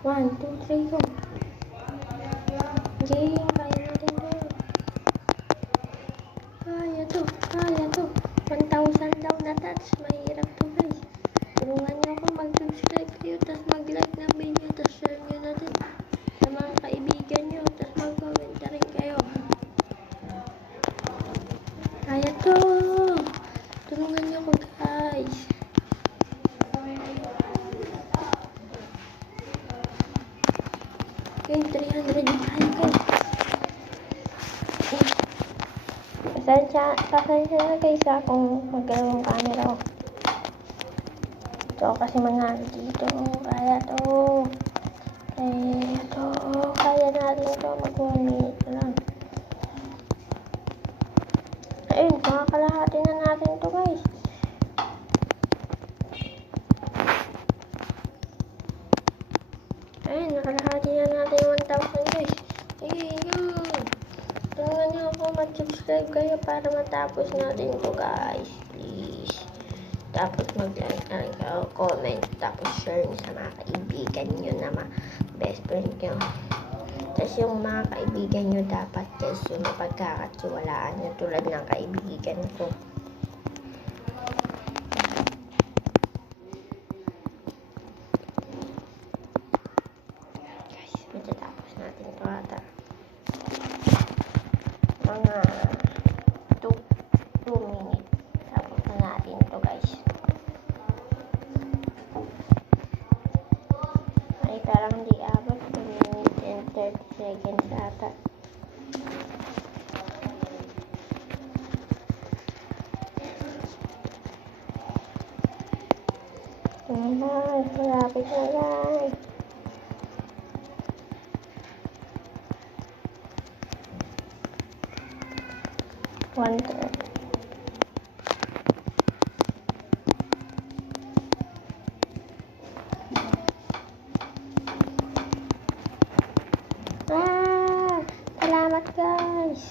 1, 2, 3, go. Game, kaya natin to. Kaya to, kaya to. 1,000 daw na touch. Mahirap to guys. Tulungan nyo ako, mag-subscribe kayo, tapos mag-like ng video, tapos share nyo na din sa mga kaibigan nyo, tapos mag-comment na rin kayo. Kaya to. Tulungan nyo ako guys. Okay, 300 na tayo guys. Pasensya na guys kung magalaw ang camera ko. Ito kasi mga dito. Kaya to. Kaya natin to. Mag 1 minute lang. Ayun, makakalahati na natin to guys. Ayun, nakalahati na natin 1,000 guys. Ayun. Tulungan nyo ako, mag-subscribe kayo para matapos natin to guys. Please. Tapos mag-like na rin kayo, comment, tapos share nyo sa mga kaibigan nyo na best friend nyo. Tapos yung mga kaibigan nyo dapat guys, yung pagkakatiwalaan nyo tulad ng kaibigan ko. Guys, matatapos natin ito ata. Mga 2 minutes. Tapos na natin ito guys. Ay, parang hindi abot. 2 minutes and 30 seconds ata. Ayan na, malapit na guys. One third. Salamat guys.